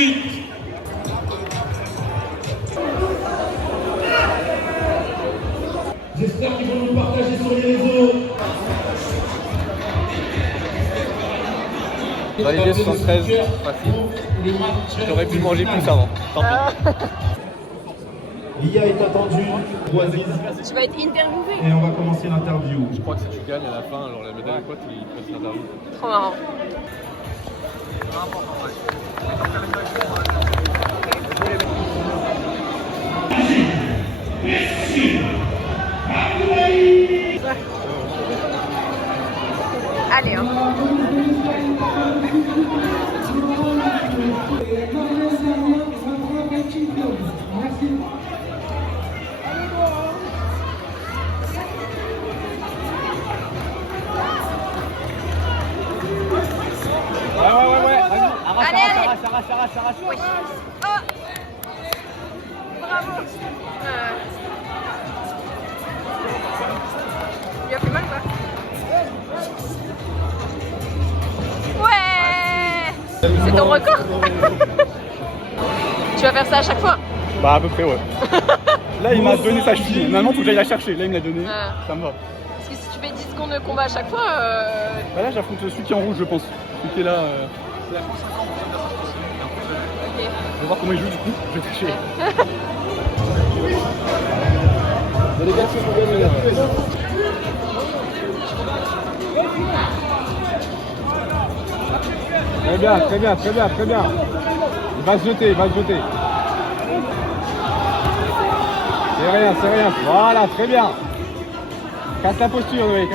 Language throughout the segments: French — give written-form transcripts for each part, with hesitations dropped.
8. J'espère qu'ils vont nous partager sur les réseaux. Validé 73, facile. J'aurais pu manger plus avant, tant pis. L'IA est attendue, Oasis. Tu vas être interviewé. Et on va commencer l'interview. Je crois que si tu gagnes à la fin, alors la médaille ou quoi, tu passes l'interview. Trop marrant. Allez, hein. Ouais. Arrache. Oui. Oh. Bravo. Il a fait mal, quoi. Ouais. C'est ton record. Tu vas faire ça à chaque fois? Bah à peu près ouais. Là il m'a donné sa cheville, maintenant faut que j'aille la chercher, là il me l'a donné, ça me va. Parce que si tu fais 10 secondes de combat à chaque fois... Bah là j'affronte celui qui est en rouge je pense, celui qui est là... Ok. Je vais voir comment il joue du coup, je vais tricher. Délégation pour gagner. Très bien. Il va se jeter. C'est rien. Voilà, très bien. Casse la posture, Noé,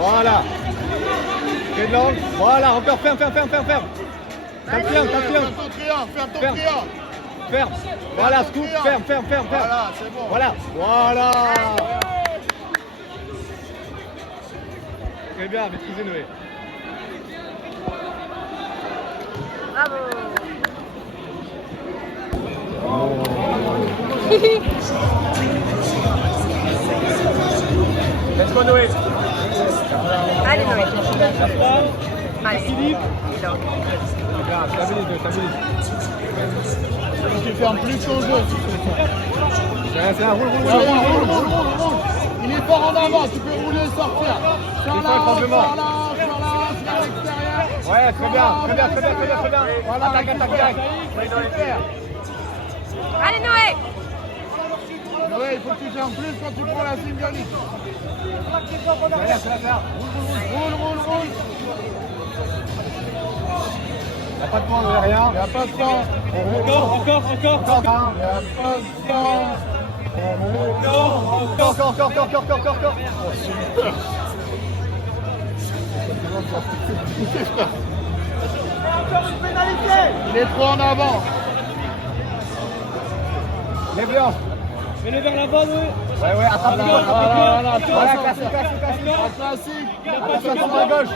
Voilà. Fais de l'angle. Voilà, encore ferme. Tape bien. Ferme. Voilà, scoop, ferme. Voilà, c'est bon. Voilà. Très bien, maîtrisez Noé. Bravo. Let's go Noé. Allez, Noé. Allez. Philippe. Bien, stabilise. Tu fermes plus ton jeu. C'est un roule. Il est fort en avant, tu peux rouler et sortir. Sur là, à l'extérieur. Ouais, très bien. Voilà, Attaque direct. Allez, Noé. Ouais, il faut que tu fermes plus quand tu prends la symbiotique. C'est là. Roule. Il n'y a pas de temps, Noé, rien. Il n'y a pas de temps. Encore. Il n'y a pas de temps. Encore. Il est trop en avant. Lève-le. Mets-le vers l'avant, Noé. Ouais, attrape. Voilà, classique. Classique. Attention, à gauche.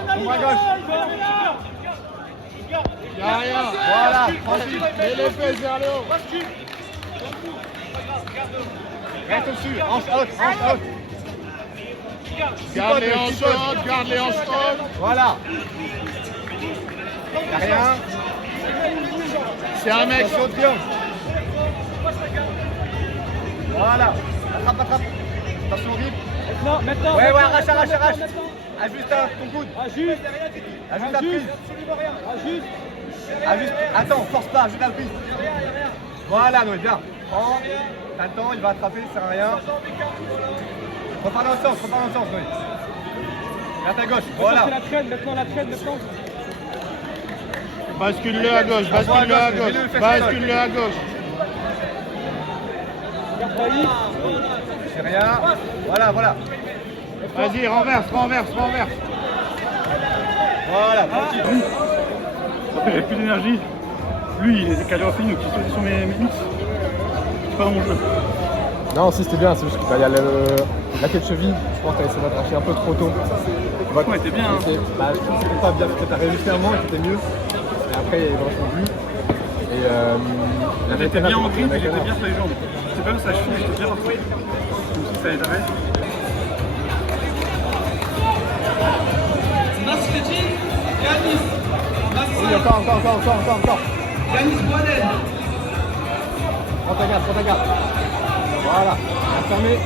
Il n'y a rien. Voilà, Tranquille. Mets les fesses vers le haut. reste au-dessus, hanche haute. Garde les hanches hautes. Voilà. Y'a rien. C'est un mec. Saute bien. Voilà. Attrape. Attention au grip. Maintenant. Ouais, arrache. Ajuste ton coude. Ajuste la prise. Ajuste. Attends, force pas, ajuste la prise. Voilà, Noé, bien. Prends. T'as le temps, il va attraper, ça sert à rien. Repars dans le sens, Noé. Vers ta gauche, voilà. Maintenant la traîne. Bascule-le à gauche. C'est rien. Voilà. Vas-y, renverse. Voilà, tranquille. Après, j'avais plus d'énergie. Lui, il était calé en film, donc il se faisait sur mes mix. C'est pas dans mon jeu. Non, si c'était bien, c'est juste qu'il y a la queue de cheville. Je pense qu'elle s'est rattrapée un peu trop tôt. Le coup était bien. Hein. Je trouve que c'était pas bien, parce que t'as résisté un moment et c'était mieux. Et après, il est redescendu. Et il était bien en grip, il était bien sur les jambes. C'est pas sa cheville, j'étais bien parti. Comme si ça allait jamais. Was für dich? Oui, encore. Prends ta garde. Voilà, garde fermée.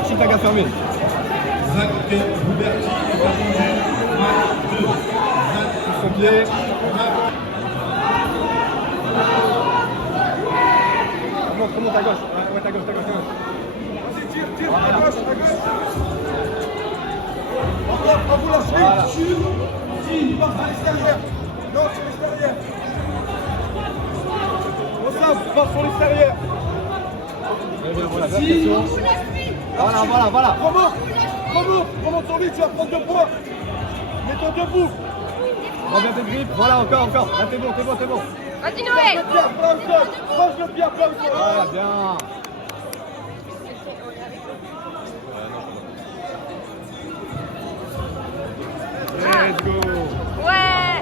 Ensuite ta garde fermée. Zach Rouberti est attendu. Match 2. Zach Son pied. Remonte à gauche. Ouais, ta gauche. Vas-y, tire. Voilà. À gauche. Encore, à vous la suite. Voilà. Tire, à l'extérieur. Non, sur l'extérieur. Passe sur l'extérieur. Voilà. Remonte sur lui, tu vas prendre 2 points. Mets-toi debout. Reviens tes grippes. Voilà, encore. Là, t'es bon. Vas-y, Noé. Pose le pied à plat au sol. Voilà, bien. Let's go. Ouais.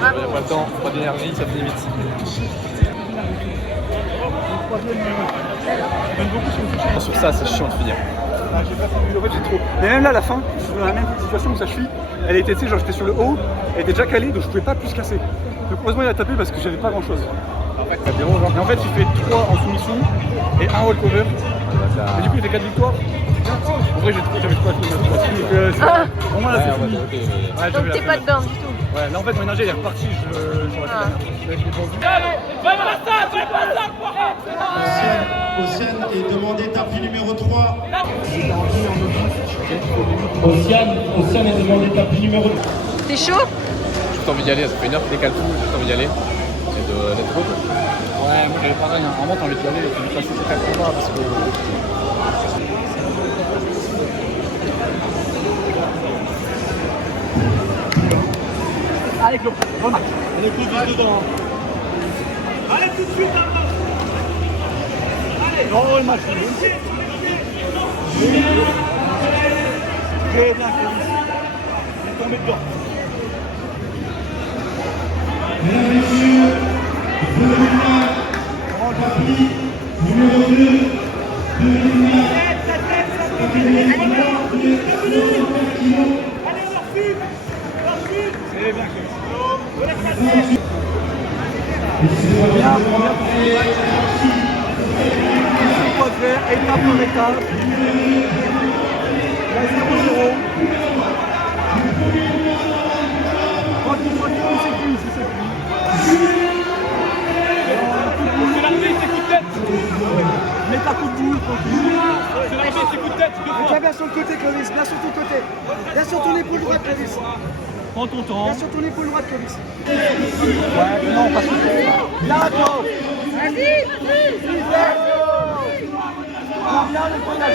Bravo. Pas le temps, pas d'énergie, ça finit vite. Sur ça, c'est chiant de finir. Ah, j'ai pas fini. En fait, j'ai trop. Mais même là, à la fin, je suis dans la même situation que sa cheville. Elle était, tu sais, genre j'étais sur le haut, elle était déjà calée, donc je pouvais pas plus casser. Donc heureusement, il a tapé parce que j'avais pas grand chose. En fait, ça dérange. Et en fait, il fait 3 en soumission et 1 walkover. Et du coup, il fait 4 victoires. En vrai, j'avais trop à finir. Pour moi, là, c'est fini. Ouais, Donc t'es pas dedans du tout. Ouais, là en fait, mon énergie elle est repartie. Océane est demandé tapis numéro 3. Océane est demandé tapis numéro 3. T'es chaud? J'ai juste envie d'y aller, ça fait 1 heure que décale tout, j'ai juste envie d'y aller. Et de let's go. Ouais, moi j'avais pareil. Vraiment, t'as envie d'y aller et de passer ces 4 combats parce que. Allez, Claude, bon match. Allez, Claude, dedans. Allez, tout de suite, allez. Oh, le match. Très bien, Clévis. Il est tombé dedans. Mesdames et messieurs, tapis numéro 2. C'est bien, Clévis. Étape par étape. La 0-0. C'est plus. C'est l'arbitre, c'est coup de tête. Mets ta coup de boule, tranquille. C'est l'arbitre, c'est coup de tête. Viens sur le côté, Clovis. Viens sur ton côté. Viens sur ton épaule droite, Clovis. Prends ton temps. Viens sur ton épaule droite, Clovis. Ouais, non, pas sur le là, attends. Vas-y. Viens le point de la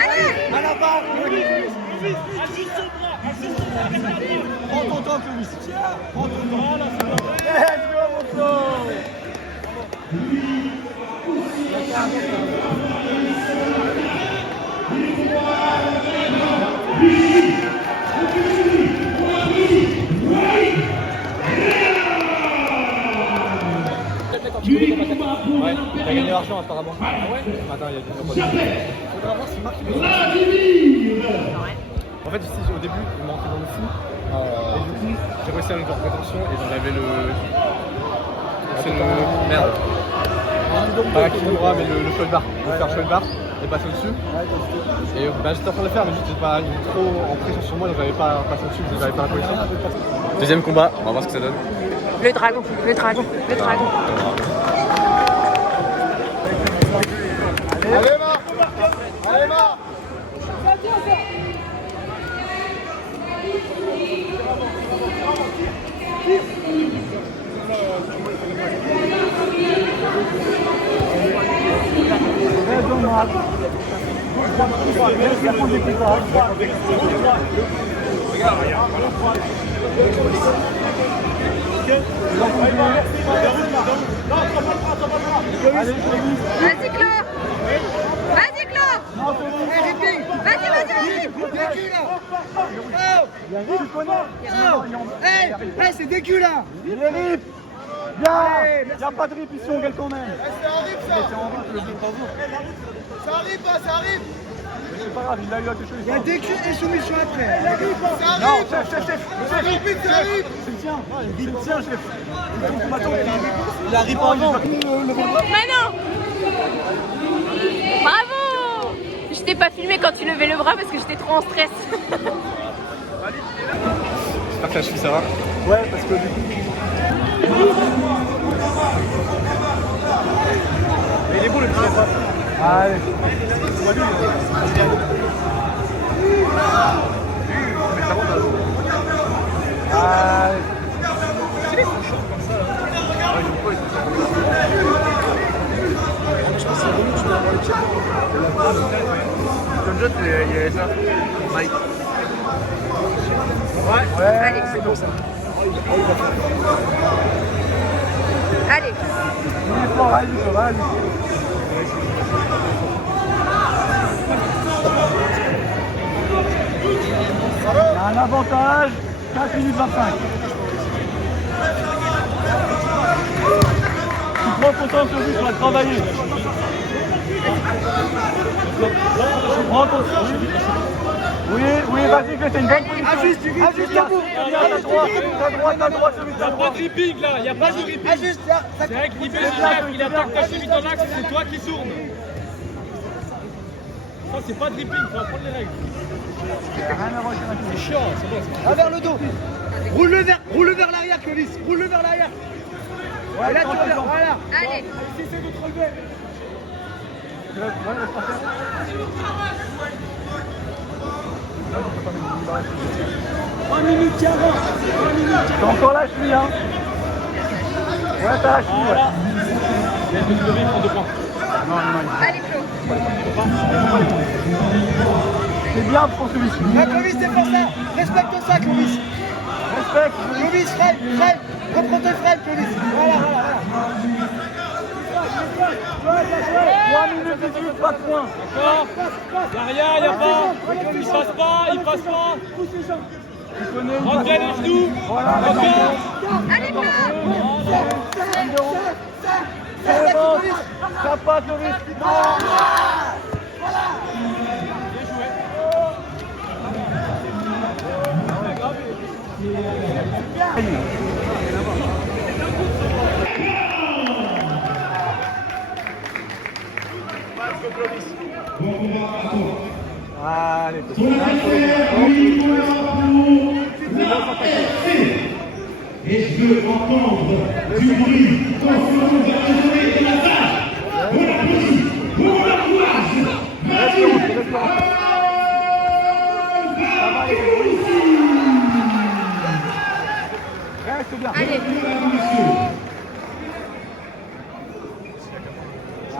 Allez. À la barre. Prends ton temps, Clovis. Prends ton temps. Let's go, mon son. Ouais, t'as gagné l'argent apparemment. Ah ouais? Attends, il y a des faudra voir si Marc il En fait, ici, au début, il m'est rentré dans le fou. Et du coup, j'ai réussi à le faire prétention et j'en avais le. C'est le. Merde. Pas la Kimura, mais le shoulder. Je vais faire shoulder et passer au-dessus. Et bah, j'étais en train de le faire, mais juste j'étais pas trop en pression sur moi, donc j'avais pas passé au-dessus, donc j'avais pas la position. Deuxième combat, on va voir ce que ça donne. Le dragon. Allez, Marc! Allez, Marc! Vas-y, Claude. Vas-y, Claude. Vas-y. Hey, c'est dégueu là. Bien. Il n'y a pas de rip ici, on gagne quand même. C'est un rip, ça. Ça arrive, ça arrive. Mais c'est pas grave, il a eu quelque chose. Il y a des culs et soumission après. Ça arrive. Non, chef. Ça arrive. C'est le tien. C'est le tien, chef. Il arrive en avant. Mais non. Bravo. Je t'ai pas filmé quand tu levais le bras parce que j'étais trop en stress. J'espère que la cheville ça va. Ouais, parce que du coup. Mais il est beau le petit. Allez. Allez. Comme John, il y avait ça. Mike. Ouais, Allez. c'est bon ça. Allez. Il est fort, allez, ça va, allez. Il y a un avantage, 4 minutes 25. Tu prends ton temps sur lui, tu vas travailler. Tu prends ton temps. Oui, vas-y, que c'est une bonne position. Ajuste debout. T'as droit, celui Il n'y a pas de ripping là, il n'y a pas de ripping. Ajuste, là. C'est vrai que l'IB, il attaque ta cheville dans l'axe, c'est toi qui tournes. Ça, c'est pas de ripping, faut apprendre les règles. C'est chiant, c'est bon. Vers le dos. Roule-le vers l'arrière, Clovis. Roule-le vers l'arrière. Et là, tu reviens. Voilà. Allez. Essaie de te relever. T'as encore la cheville, hein? Ouais, t'as la cheville, ouais. Il vient de se lever, il prend 2 points. Allez, Flo. C'est bien pour celui-ci. Ouais, Clovis, c'est pour ça. Respecte ça, Clovis. Respect. Clovis, freine. Reprends tes freines, Clovis. Voilà. 3 minutes 18, pas de points. D'accord. Il n'y a rien, il n'y a pas. Il passe pas. Tu connais Rentre bien les genoux. Voilà, Encore. Allez, Flo. c'est bon. Ça passe, Loris. Allez, Et je veux entendre du bruit quand ce monde va résonner des massages. Pour la police, pour le courage. reste bien. Allez.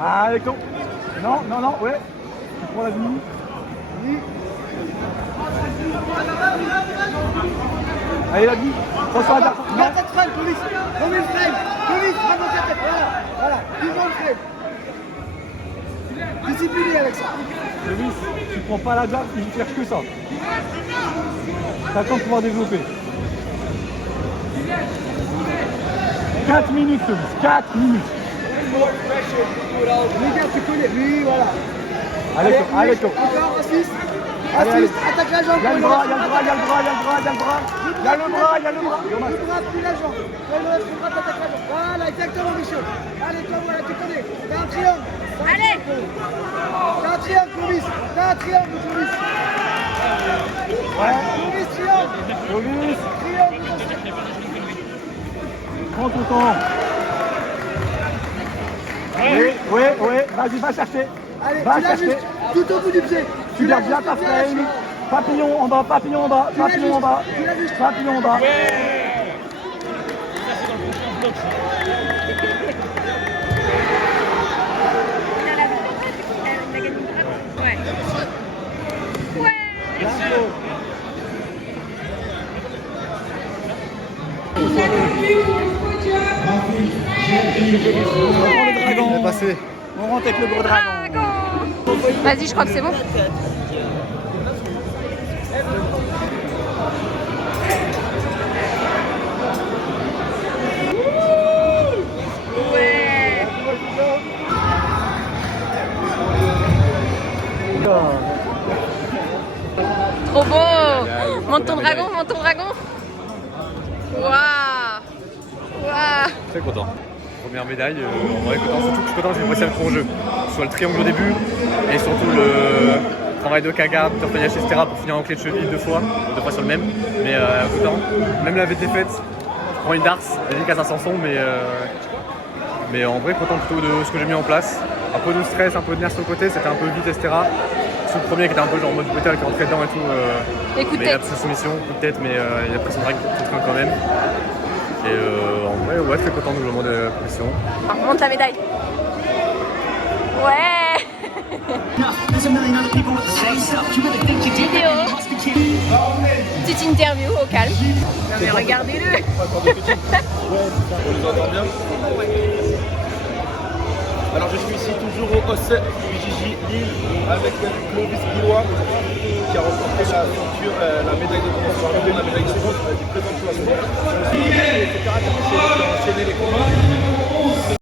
Allez, go. Non, ouais. Tu prends la vie. Allez, la vie. Attention à la Mets ta freine, Clovis. Remets le freine. Clovis, prends ta tête. Voilà. Dis-moi le freine. Discipliné avec ça. Clovis, tu prends pas la garde, tu ne cherches que ça. T'attends de pouvoir développer. 4 minutes, Clovis. 4 minutes. Les gars, tu connais. Oui, voilà. Allez, go. Encore, assiste. Allez. Assiste. Attaque la jambe. Il y a le bras. Il y a le bras. Le bras, puis la jambe. Le bras, t'attaques la jambe. Voilà, exactement, Michaud. Allez, toi, voilà, tu connais. T'as un triangle. Allez. T'as un triangle, Clovis. Clovis. Ouais. Clovis, triangle. Clovis, Triangle. prends ton temps. Oui. Vas-y, va chercher. Allez, Va tu l'as chercher. juste tout au bout du pied. Tu gardes bien ta frame. Papillon en bas. Papillon en bas. Il a la il a gagné une dragon. Ouais. On est passé. On rentre avec le gros dragon. Dragon. Vas-y, je crois que c'est bon. Trop beau. Monte ton dragon, monte ton dragon. Waouh. Waouh. Très content. Première médaille, en vrai content, surtout que je suis content, j'ai apprécié le bon jeu. Soit le triangle au début, et surtout le travail de Kaga, Torpagnache, etc. pour finir en clé de cheville deux fois sur le même. Mais content. Même la défaite, je prends une darse, dédicace à Sanson, mais en vrai content plutôt de ce que j'ai mis en place. Un peu de stress, un peu de nerfs sur le côté, c'était un peu vite, etc. Sur le premier qui était un peu genre en mode brutal qui rentrait dedans et tout. Et coup de mais tête. il a pris sa soumission, coup de tête, mais il a pris son règle quand même. Et en vrai, ouais, très content du moment de pression. Monte la médaille. Ouais. Vidéo. Petite interview au calme. Non mais regardez-le. On les entend bien. Alors je suis ici toujours au OSSE BJJ Lille avec Clovis Guillois qui a remporté la médaille de bronze, la médaille de bronze du président de la